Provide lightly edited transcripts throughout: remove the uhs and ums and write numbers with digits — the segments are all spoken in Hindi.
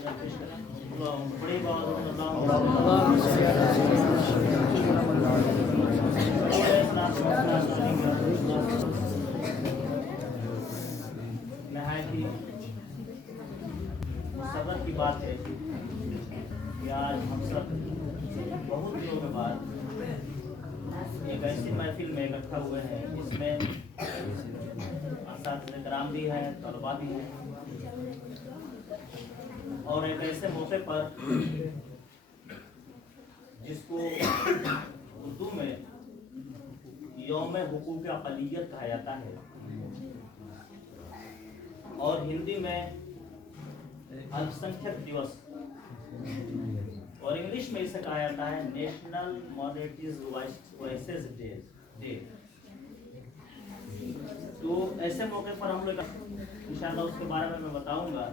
बड़ी नहायत ही सबर की बात है कि आज हम सब बहुत दिनों के बाद एक ऐसी महफिल में इकट्ठा हुए हैं जिसमें असातिज़े-ए-किराम भी हैं, तलबा भी हैं, और एक ऐसे मौके पर जिसको उर्दू में यौम हुकूक अक़लियत कहा जाता है और हिंदी में अल्पसंख्यक दिवस और इंग्लिश में इसे कहा जाता है नेशनल माइनॉरिटीज वॉइसेस डे। तो ऐसे मौके पर हम लोग इंशाअल्लाह उसके बारे में मैं बताऊंगा,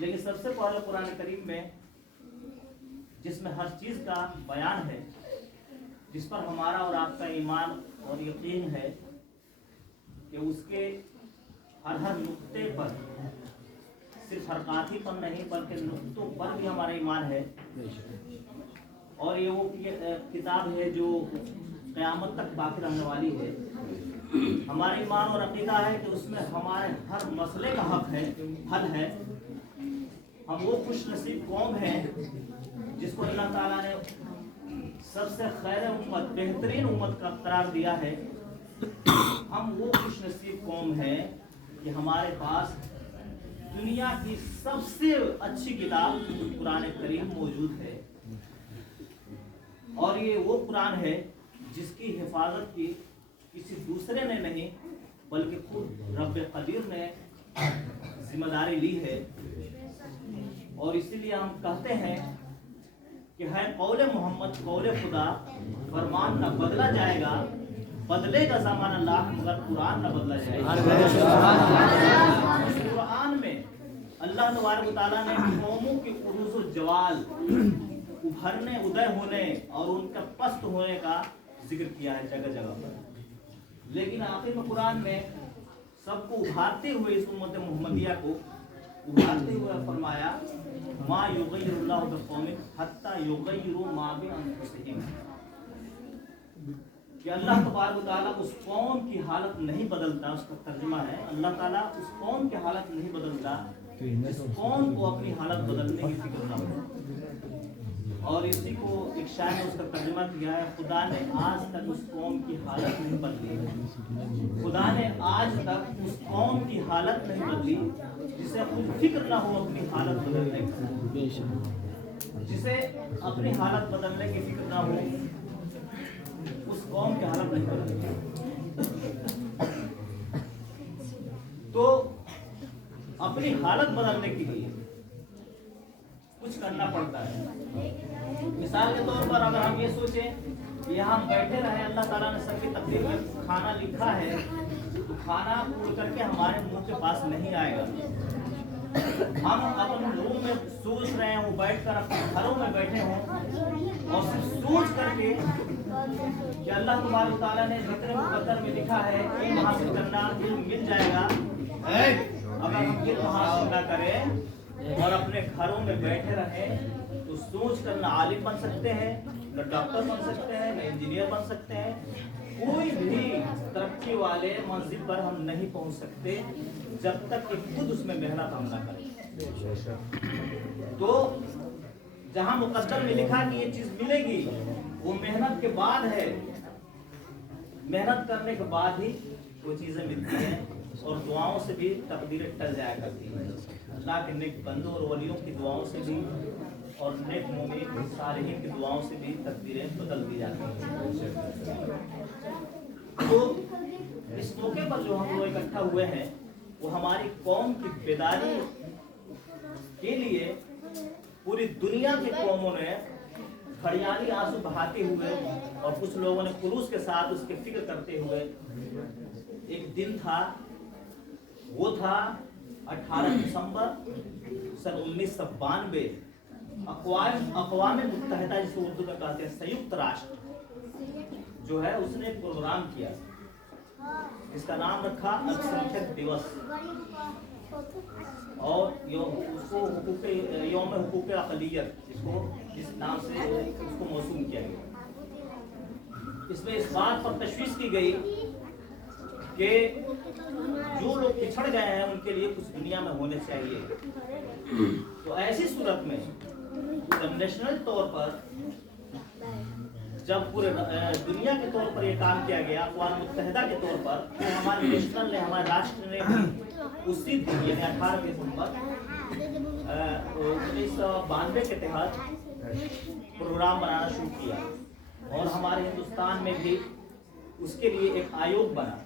लेकिन सबसे पहले कुरान करीम में जिसमें हर चीज़ का बयान है, जिस पर हमारा और आपका ईमान और यकीन है कि उसके हर नुक्ते पर सिर्फ हरकाती पर नहीं बल्कि नुक्तों पर भी हमारा ईमान है। और ये वो किताब है जो क़यामत तक बाकी रहने वाली है। हमारा ईमान और अकीदा है कि उसमें हमारे हर मसले का हल है। हम वो खुश नसीब कौम हैं जिसको अल्लाह ताला ने सबसे खैर उम्मत, बेहतरीन उम्मत का करार दिया है। हम वो खुश नसीब कौम हैं कि हमारे पास दुनिया की सबसे अच्छी किताब कुरान करीम मौजूद है। और ये वो कुरान है जिसकी हिफाजत की किसी दूसरे ने नहीं बल्कि खुद रब कदीर ने जिम्मेदारी ली है। और इसीलिए हम कहते हैं कि है कौले मोहम्मद कौले खुदा, फरमान न बदला जाएगा, बदलेगा ज़माना अल्लाह मगर कुरान न बदला जाएगा। कुरान में अल्लाह तबारक व तआला ने कौमों के उरूज़ जवाल, उभरने उदय होने और उनका पस्त होने का जिक्र किया है जगह जगह पर। लेकिन आखिर में कुरान में सबको उभारते हुए इस उम्मत मोहम्मदिया को उभारते हुए फरमाया मा युग़य्यिरुल्लाहु बिक़ौमिन हत्ता युग़य्यिरू मा बिअन्फुसिहिम, कि अल्लाह तबारक व तआला उस कौम की हालत नहीं बदलता। उसका तर्जुमा है अल्लाह ताला उस कौम की हालत नहीं बदलता जिस कौम को अपनी हालत बदलने की फिक्र न हो। और इसी को एक शायर ने उसका तर्जुमा किया है खुदा ने आज तक उस कौम की हालत नहीं बदली, खुदा ने आज तक उस कौम की हालत नहीं बदली जिसे खुद फिक्र ना हो अपनी हालत बदलने की, जिसे अपनी हालत बदलने की फिक्र ना हो उस कौम की हालत नहीं बदलती। तो अपनी हालत बदलने के लिए कुछ करना पड़ता है। मिसाल के तौर पर अगर हम ये सोचें कि यहाँ बैठे रहे, अल्लाह ताला ने सबकी तकदीर में खाना लिखा है, तो खाना उड़ करके हमारे मुंह के पास नहीं आएगा। हम अपने रूम में सोच रहे हैं, वो बैठ कर अपने घरों में बैठे हों और सिर्फ सोच करके कि अल्लाह तबारक व तआला ने जिक्र मुक़द्दर में लिखा है कि हासिल करना इल्म मिल जाएगा। अगर हम इल्म हासिल ना करें और अपने घरों में बैठे रहें तो सोच कर ना आलिम बन सकते हैं, न डॉक्टर बन सकते हैं, न इंजीनियर बन सकते हैं। कोई भी तरक्की वाले मंजिल पर हम नहीं पहुंच सकते जब तक कि खुद उसमें मेहनत हम ना करें। तो जहां मुक़द्दर में लिखा कि ये चीज मिलेगी वो मेहनत के बाद है, मेहनत करने के बाद ही वो चीजें मिलती हैं। और दुआओं से भी तकदीरें टल जाया करती हैं। अल्लाह के नेक बंदों और वलियों की दुआओं से भी और नेक मोमिन सालिहीन की दुआओं से भी तकदीरें बदल दी जाती हैं। तो इस मौके पर जो हम लोग इकट्ठा हुए हैं वो हमारी कौम की बेदारी के लिए पूरी दुनिया की कौमों ने फरियादी आंसू बहाते हुए और कुछ लोगों ने खुलूस के साथ उसकी फिक्र करते हुए एक दिन था, वो था 18 दिसंबर सन 1992 अक़वाम मुत्तहिदा जिसे उर्दू में कहते हैं संयुक्त राष्ट्र जो है उसने एक प्रोग्राम किया, इसका नाम रखा अल्पसंख्यक दिवस। और उसको यौम हुकूक अक़लियत इसको इस नाम से उसको मौसूम किया गया। इसमें इस बात पर तशवीश की गई कि जो लोग पिछड़ गए हैं उनके लिए कुछ दुनिया में होने चाहिए। तो ऐसी सूरत में जब नेशनल तौर पर जब पूरे दुनिया के तौर पर यह काम किया गया, अक़वाम मुत्तहिदा के तौर पर, तो हमारे नेशनल ने, हमारे राष्ट्र ने उसी दिन यानी 18 दिसंबर 1992 के तहत प्रोग्राम बनाना शुरू किया और हमारे हिंदुस्तान में भी उसके लिए एक आयोग बना,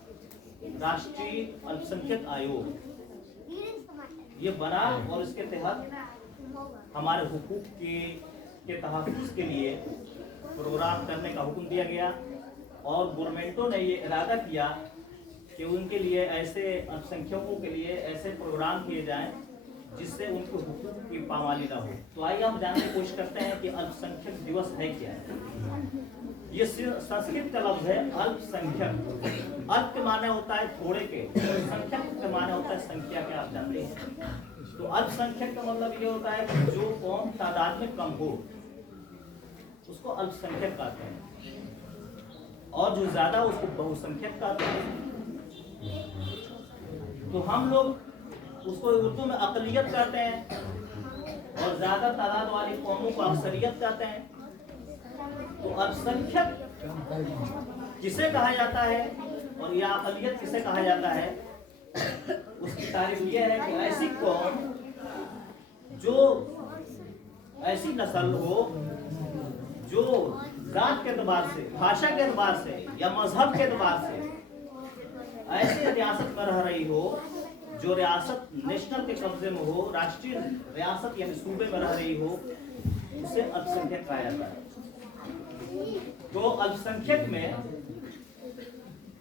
राष्ट्रीय अल्पसंख्यक आयोग ये बना और इसके तहत हमारे हुकूक के तहफ़्फ़ुज़ के लिए प्रोग्राम करने का हुक्म दिया गया और गवर्नमेंटों ने ये इरादा किया कि उनके लिए ऐसे अल्पसंख्यकों के लिए ऐसे प्रोग्राम किए जाएं जिससे उनको हुकूक की पामाली ना हो। तो आइए हम जानने की कोशिश करते हैं कि अल्पसंख्यक दिवस है क्या है। ये संस्कृत का लफ्ज़ है अल्पसंख्यक। अल्प के माने होता है थोड़े के, संख्यक के माने होता है संख्या के, आप जानते हैं। तो अल्पसंख्यक का मतलब ये होता है कि जो कौम तादाद में कम हो उसको अल्पसंख्यक कहते हैं और जो ज्यादा उसको बहुसंख्यक कहते हैं। तो हम लोग उसको उर्दू में अक़लियत कहते हैं और ज्यादा तादाद वाली कौमों को अक्सरियत कहते हैं। तो अल्पसंख्यक किसे कहा जाता है और या अक़लियत किसे कहा जाता है, उसकी तारीफ यह है कि ऐसी कौम जो ऐसी नस्ल हो जो जात के एतबार से, भाषा के एतबार से या मजहब के एतबार से ऐसे रियासत में रह रही हो जो रियासत नेशनल के कब्जे में हो, राष्ट्रीय रियासत यानी सूबे में रह रही हो, उसे अल्पसंख्यक कहा जाता है। तो अल्पसंख्यक में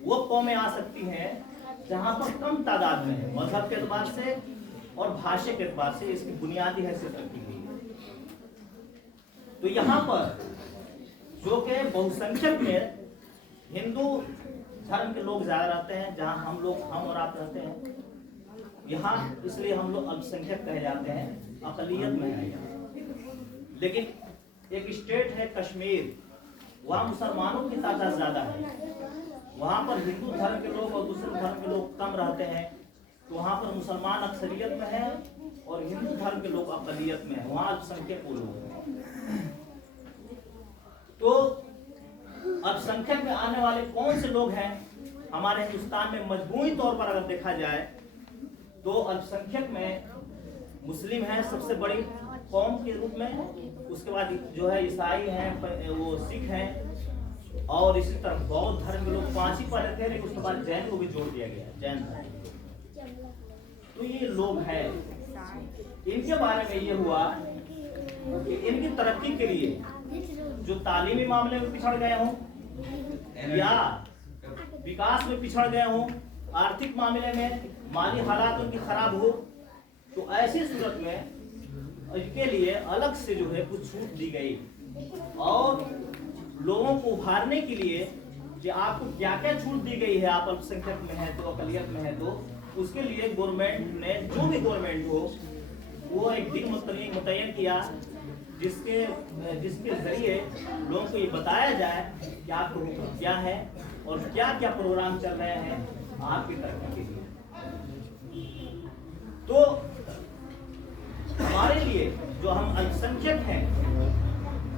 वो कौमें आ सकती हैं जहां पर कम तादाद में है, मजहब के एतबार से और भाषा के एतबार से इसकी बुनियादी हैसियत रखी गई है। तो यहाँ पर जो कि बहुसंख्यक में हिंदू धर्म के लोग ज्यादा रहते हैं, जहाँ हम और आप रहते हैं, यहाँ इसलिए हम लोग अल्पसंख्यक कहे जाते हैं, अक़लियत में है। लेकिन एक स्टेट है कश्मीर, वहाँ मुसलमानों की तादाद ज्यादा है, वहाँ पर हिंदू धर्म के लोग और दूसरे धर्म के लोग कम रहते हैं। तो वहाँ पर मुसलमान अक्सरियत में है और हिंदू धर्म के लोग अक़लियत में है, वहाँ अल्पसंख्यक वो लोग हैं। तो अल्पसंख्यक में आने वाले कौन से लोग हैं हमारे हिंदुस्तान में? मजमूई तौर पर अगर देखा जाए तो अल्पसंख्यक में मुस्लिम है सबसे बड़ी कौम के रूप में, उसके बाद जो है ईसाई हैं, वो सिख हैं और इसी तरह बौद्ध धर्म के लोग 5 ही पढ़े थे, लेकिन उसके बाद जैन को भी जोड़ दिया गया, जैन धर्म। तो ये लोग हैं, इनके बारे में ये हुआ कि इनकी तरक्की के लिए जो तालीमी मामले में पिछड़ गए हों या विकास में पिछड़ गए हों, आर्थिक मामले में माली हालात उनकी खराब हो, तो ऐसी सूरत में इसके लिए अलग से जो है कुछ छूट दी गई और लोगों को उभारने के लिए कि आपको क्या क्या छूट दी गई है, आप अल्पसंख्यक में है तो, अक़लियत में है तो, उसके लिए गवर्नमेंट ने, जो भी गवर्नमेंट हो, वो एक दिन मुतय्यन किया जिसके जरिए लोगों को ये बताया जाए कि आपको हुक्म क्या है और क्या क्या प्रोग्राम चल रहे हैं आपकी तरक्की के लिए। तो हमारे लिए जो हम अल्पसंख्यक हैं,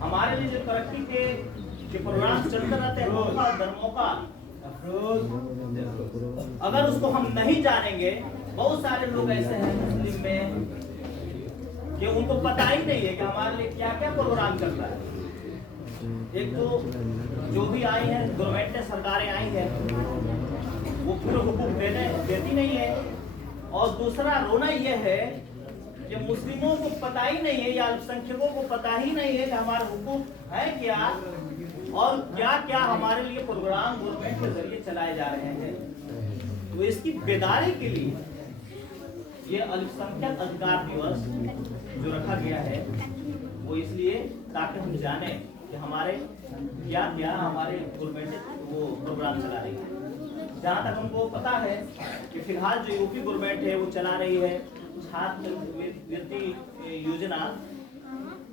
हमारे लिए जो तरक्की के प्रोग्राम चलते रहते हैं मौका दर मौका, अगर उसको हम नहीं जानेंगे, बहुत सारे लोग ऐसे हैं मुस्लिम में कि उनको पता ही नहीं है कि हमारे लिए क्या क्या प्रोग्राम चल रहा है। एक तो जो भी आई है गवर्नमेंट ने, सरकारें आई है, वो पूरे हुकूक देती नहीं है, और दूसरा रोना यह है कि मुस्लिमों को पता ही नहीं है या अल्पसंख्यकों को पता ही नहीं है कि हमारे हुकूक है क्या और क्या क्या हमारे लिए प्रोग्राम गवर्नमेंट के जरिए चलाए जा रहे हैं। तो इसकी बेदारी के लिए ये अल्पसंख्यक अधिकार दिवस जो रखा गया है वो इसलिए ताकि हम जाने कि हमारे क्या क्या हमारे गवर्नमेंट वो प्रोग्राम चला रही है। जहाँ तक हमको पता है कि फिलहाल जो यूपी गवर्नमेंट है वो चला रही है छात्रवृत्ति योजना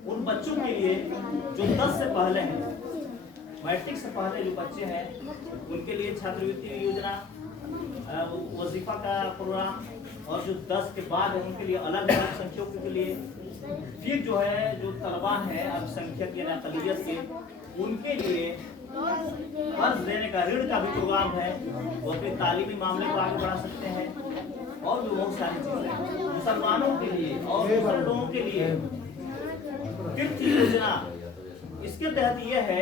उन बच्चों के लिए जो 10 से पहले हैं, मैट्रिक से पहले जो बच्चे हैं उनके लिए छात्रवृत्ति योजना, वजीफा का प्रोग्राम, और जो 10 के बाद है उनके लिए अलग अलग संख्यकों के लिए, फिर जो है जो तलबा है अल्पसंख्यक या अक़लियत के उनके लिए कर्ज देने का, ऋण का भी प्रोग्राम है, वो अपने तालीमी मामले को आगे बढ़ा सकते हैं और भी बहुत सारी चीजें मुसलमानों के लिए और दूसरे लोगों के लिए। तीर्थ योजना इसके तहत ये है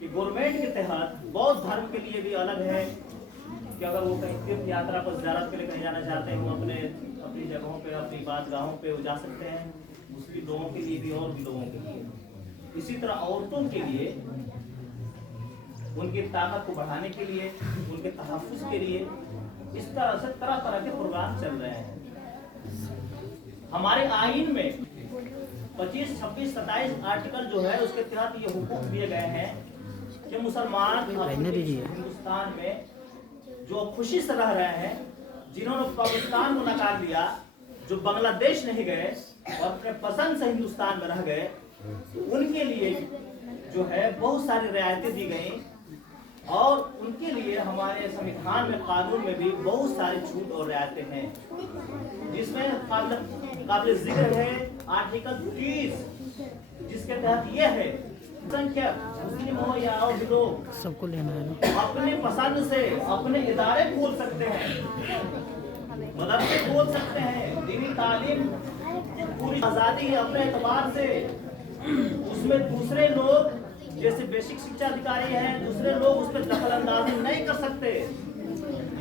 कि गवर्नमेंट के तहत बौद्ध धर्म के लिए भी अलग है कि अगर वो कहीं तीर्थ यात्रा पर ज़ियारत के लिए कहीं जाना चाहते हैं वो अपनी जगहों पे, अपनी इबादतगाहों पे वो जा सकते हैं, मुस्लिम लोगों के लिए भी और भी लोगों के लिए। इसी तरह औरतों के लिए उनकी ताकत को बढ़ाने के लिए, उनके तहफ़्फ़ुज़ के लिए इस तरह से तरह तरह के प्रोग्राम चल रहे हैं। हमारे आईन में 25, 26, 27 आर्टिकल जो है उसके तहत ये हुकूम दिए गए हैं कि मुसलमान हिंदुस्तान में जो खुशी से रह रहे हैं, जिन्होंने पाकिस्तान को नकार दिया, जो बांग्लादेश नहीं गए और अपने पसंद से हिंदुस्तान में रह गए, उनके लिए जो है बहुत सारी रियायतें दी गई और उनके लिए हमारे संविधान में, कानून में भी बहुत सारी छूट और रियायतें हैं, जिसमें काबिल जिक्र है आर्टिकल 30, जिसके तहत यह है संख्या मुस्लिम हो या और भी लोग सबको लेना है, अपने पसंद से अपने इदारे खोल सकते हैं, मदरसे खोल सकते हैं, दीनी तालीम पूरी आज़ादी है अपने एतबार से। उसमें दूसरे लोग जैसे बेसिक शिक्षा अधिकारी हैं, दूसरे लोग उस पर दखल अंदाजी नहीं कर सकते।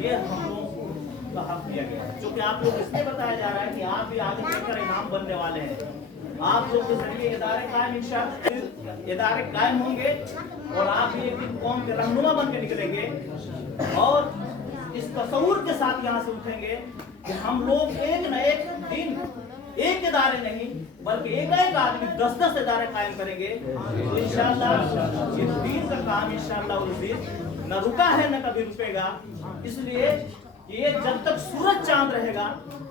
ये हम लोगों का हक दिया गया है, क्योंकि आप लोग इसलिए बताया जा रहा है कि आप भी आगे चलकर इमाम बनने वाले हैं। आप लोग के जरिए इदारे कायम होंगे और आप भी एक दिन कौम के रहनुमा बन के निकलेंगे और इस तसव्वुर के साथ यहाँ से उठेंगे कि हम लोग एक न एक दिन एक इदारे नहीं बल्कि एक आदमी 10-10 इदारे कायम करेंगे। तो इंशाअल्लाह इस दीन का काम इंशाअल्लाह न रुका है न कभी रुकेगा। इसलिए ये जब तक सूरज चांद रहेगा,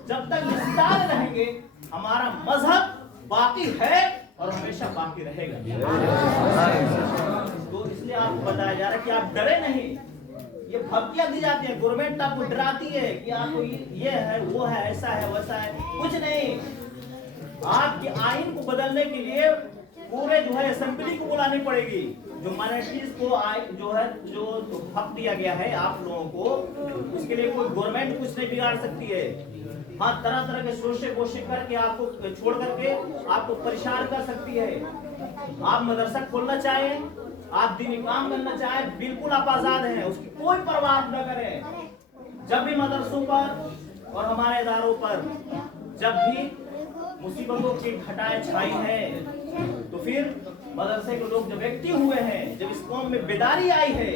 जब तक ये सितारे रहेंगे, हमारा मजहब बाकी है और हमेशा बाकी रहेगा। तो इसलिए आपको बताया जा रहा है कि आप डरे नहीं। ये धमकियां दी जाती है, गवर्नमेंट आपको डराती है कि आपको ये है, वो है, ऐसा है, वैसा है। कुछ नहीं, आपके आइन को बदलने के लिए पूरे जो है असेंबली को बुलानी पड़ेगी। जो माइनॉरिटीज को जो है जो हक दिया गया है आप लोगों को, उसके लिए कोई गवर्नमेंट कुछ नहीं बिगाड़ सकती है। हाँ, तरह तरह के शोषे कोशिश करके आपको छोड़ करके आपको परेशान कर सकती है। आप मदरसा खोलना चाहें, आप दीनी काम करना चाहें, बिल्कुल आप आजाद हैं, उसकी कोई परवाह न करें। जब भी मदरसों पर और हमारे इदारों पर जब भी मुसीबतों की घटाएं छाई है, तो फिर मदरसे के लोग जब एक्टिव हुए हैं, जब इस कौम में बेदारी आई है,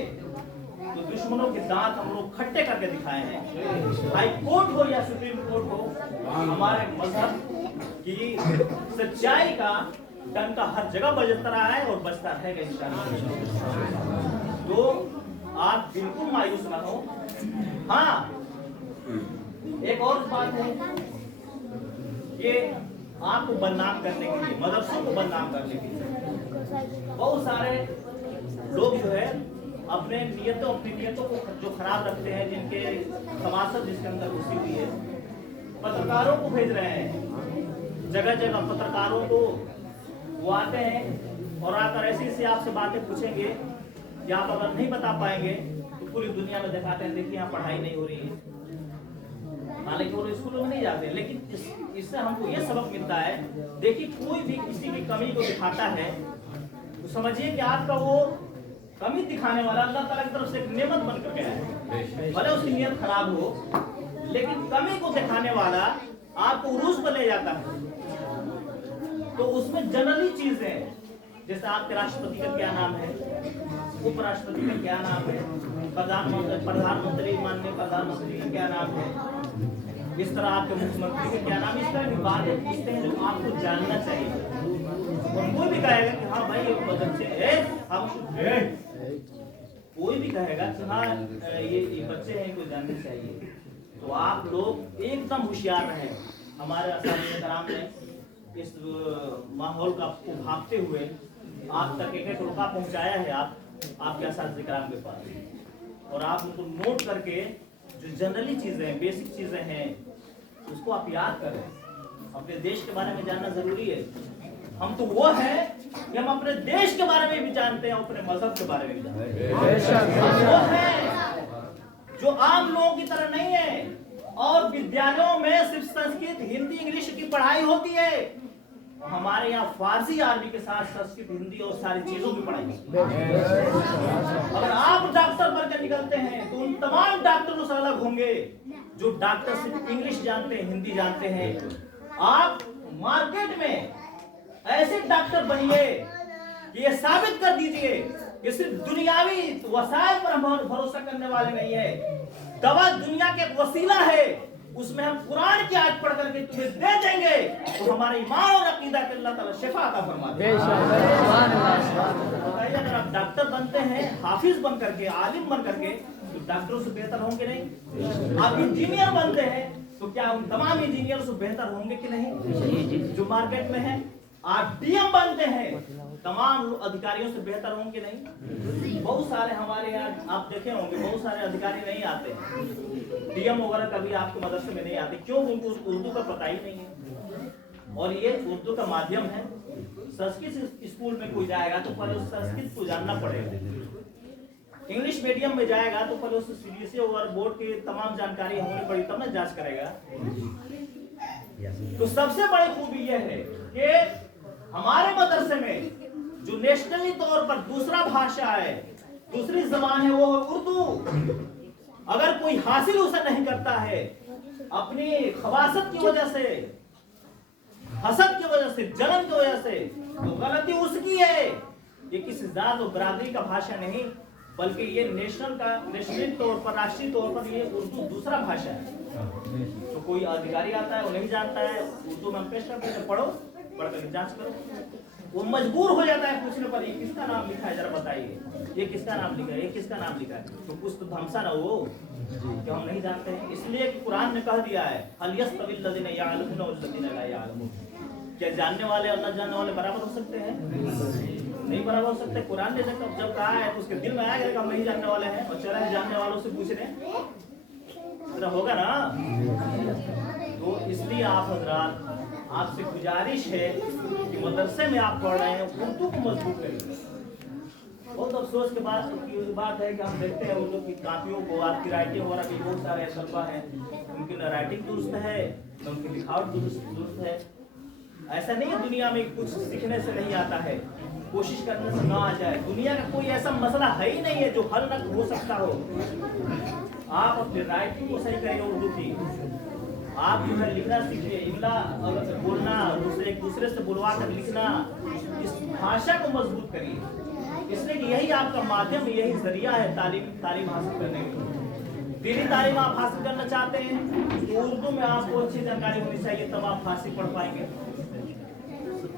तो दुश्मनों के दांत हम लोग खट्टे करके दिखाए हैं। हाई कोर्ट हो या सुप्रीम कोर्ट हो, हमारे मजहब की सच्चाई का डंका हर जगह बजता रहा है और बजता रहेगा इंशाअल्लाह। तो आप बिल्कुल मायूस ना हो। हाँ, एक और बात है कि आपको बदनाम करने के लिए, मदरसों को बदनाम करने के लिए बहुत सारे लोग जो है अपनी नियतों को जो खराब रखते हैं, जिनके समासत जिसके अंदर घुसी हुई है, पत्रकारों को भेज रहे हैं। जगह जगह पत्रकारों को वो आते हैं और आकर ऐसी आपसे बातें पूछेंगे कि आप अगर नहीं बता पाएंगे तो पूरी दुनिया में दिखाते हैं, देखिए यहाँ पढ़ाई नहीं हो रही है। हालांकि वो स्कूलों में नहीं जाते, लेकिन इससे हमको ये सबक मिलता है, देखिए कोई भी किसी की कमी को दिखाता है तो समझिए कि आपका वो कमी दिखाने वाला अल्लाह ताला की तरफ से एक नेमत बनकर गया है। भले उसकी नियत खराब हो, लेकिन कमी को दिखाने वाला आपको उरूज पर ले जाता है। तो उसमें जनरली चीजें, जैसे आपके राष्ट्रपति का क्या नाम है, उपराष्ट्रपति का क्या नाम है, प्रधानमंत्री माननीय प्रधानमंत्री का क्या नाम है, इस तरह आपके मुख्यमंत्री का क्या नाम, इस तरह की बातें पूछते हैं जो आपको जानना चाहिए। और कोई भी कहेगा कि हाँ भाई बच्चे हम कोई भी कहेगा कि हाँ ये बच्चे हैं, इनको जानना चाहिए, तो आप लोग एकदम होशियार रहे। हमारे असातिज़े कराम ने इस माहौल का भागते हुए आप तक एक रुका पहुंचाया है, आपके असातिज़े कराम के पास, और आप उनको नोट करके जो जनरली चीजें, बेसिक चीजें हैं, उसको आप याद करें। अपने देश के बारे में जानना जरूरी है। हम तो वो है कि हम अपने देश के बारे में भी जानते हैं, अपने मजहब के बारे में भी जानते हैं। वो है जो आम लोगों की तरह नहीं है। और विद्यालयों में सिर्फ संस्कृत, हिंदी, इंग्लिश की पढ़ाई होती है। हमारे यहाँ फारसी, अरबी के साथ संस्कृत, हिंदी और सारी चीजों की पढ़ाई होती है। अगर आप डॉक्टर बनकर निकलते हैं तो उन तमाम डॉक्टरों से अलग होंगे जो डॉक्टर सिर्फ इंग्लिश जानते हैं, हिंदी जानते हैं। आप मार्केट में ऐसे डॉक्टर बनिए कि ये साबित कर दीजिए कि सिर्फ दुनियावी वसाइल पर हम भरोसा करने वाले नहीं है। दवा दुनिया के एक वसीला है, उसमें हम कुरान की आयत पढ़ करके तुम्हें दे देंगे तो हमारे ईमान और अकीदा के अल्लाह ताला शिफा अता फरमाते हैं। अगर आप डॉक्टर बनते हैं, हाफिज बन करके, आलिम बन करके, तो डॉक्टरों से बेहतर होंगे नहीं? आप इंजीनियर बनते हैं तो क्या उन तमाम इंजीनियर से बेहतर होंगे कि नहीं जो मार्केट में है? आप डीएम बनते हैं, तमाम अधिकारियों से बेहतर होंगे नहीं? बहुत सारे हमारे यहाँ आप देखे होंगे, बहुत सारे अधिकारी नहीं आते, डीएम वगैरह कभी आपके मदरसे में नहीं आते। क्यों? उनको उर्दू का पता ही नहीं है। और ये उर्दू का माध्यम है। संस्कृत स्कूल में कोई जाएगा तो पहले उस संस्कृत को जानना पड़ेगा। इंग्लिश मीडियम में जाएगा तो पहले उस सीबीएसई और बोर्ड की तमाम जानकारी होनी पड़ी, तब ना जांच करेगा। तो सबसे बड़ी खूबी यह है कि हमारे मदरसे में जो नेशनली तौर पर दूसरा भाषा है, दूसरी जबान है, वो है उर्दू। अगर कोई हासिल उसे नहीं करता है, अपनी खवासत की वजह से, हसद की वजह से, जलन की वजह से, तो गलती उसकी है। ये किसी जात और बरादरी का भाषा नहीं, बल्कि ये नेशनल तौर पर, राष्ट्रीय तौर पर ये उर्दू दूसरा भाषा है। तो कोई अधिकारी आता है, वो नहीं जानता है, उर्दू में पेश करते हैं, पढ़ो, पढ़ कर जांच करो, वो मजबूर हो जाता है पूछने पर, ये किसका नाम लिखा है, जरा बताइए, ये किसका नाम लिखा है, ये किसका नाम लिखा है। तो कुछ तो धमसा ना वो कि हम नहीं जानते हैं। इसलिए कुरान ने कह दिया है, हल यस्तविल लज़ीना यअलमून वल्लज़ीना ला यअलमून। क्या जानने वाले और न जानने वाले बराबर हो सकते हैं? नहीं बराबर हो सकते। कुरान ने जब कहा है तो उसके दिल में आया कि हम नहीं जानने वाले हैं, और चला है जानने वालों से पूछने, तो होगा ना। तो इसलिए आप हजरात, आपसे गुजारिश है कि मदरसे में आप पढ़ रहे हैं, उर्दू को मजबूत करिए। बहुत अफसोस की बात है कि हम देखते हैं उर्दू की कापियों को, आपकी राइटिंग वगैरह भी बहुत सारे तलबा हैं, उनकी न राइटिंग दुरुस्त है, न उनकी लिखावट दुरुस्त है। ऐसा नहीं है दुनिया में कुछ सीखने से नहीं आता है, कोशिश करने से ना आ जाए। दुनिया का कोई ऐसा मसला है ही नहीं है जो हल न हो सकता हो। आप अपनी राइटिंग को सही करिए उर्दू की, आप जो है लिखना सीखिए, इमला बोलना, एक दूसरे से बुलवा कर लिखना, इस भाषा को मजबूत करिए। इसलिए कि यही आपका माध्यम, यही जरिया है तालीम हासिल करने के। दीनी तालीम आप हासिल करना चाहते हैं तो उर्दू में आपको अच्छी जानकारी होनी चाहिए, तब आप फारसी पढ़ पाएंगे।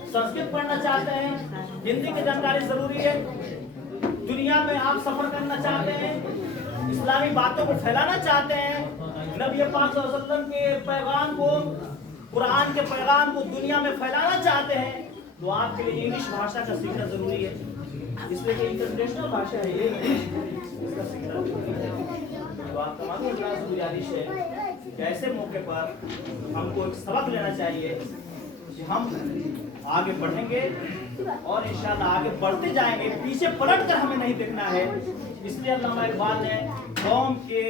संस्कृत पढ़ना चाहते हैं, हिंदी की जानकारी जरूरी है। दुनिया में आप सफर करना चाहते हैं, इस्लामी बातों को फैलाना चाहते हैं, नबी पाक सल्लल्लाहु अलैहि वसल्लम के पैगाम को, कुरान के पैगाम को दुनिया में फैलाना चाहते हैं, तो आपके लिए इंग्लिश भाषा का सीखना जरूरी है। इसलिए कि इंटरनेशनल भाषा है ये, इसका सीखना जरूरी है। तो आप तमाम से गुजारिश है कि ऐसे मौके पर हमको एक सबक लेना चाहिए कि हम आगे बढ़ेंगे और इंशाल्लाह आगे बढ़ते जाएंगे, पीछे पलट कर हमें नहीं देखना है। इसलिए अल्लामा इकबाल ने कौम के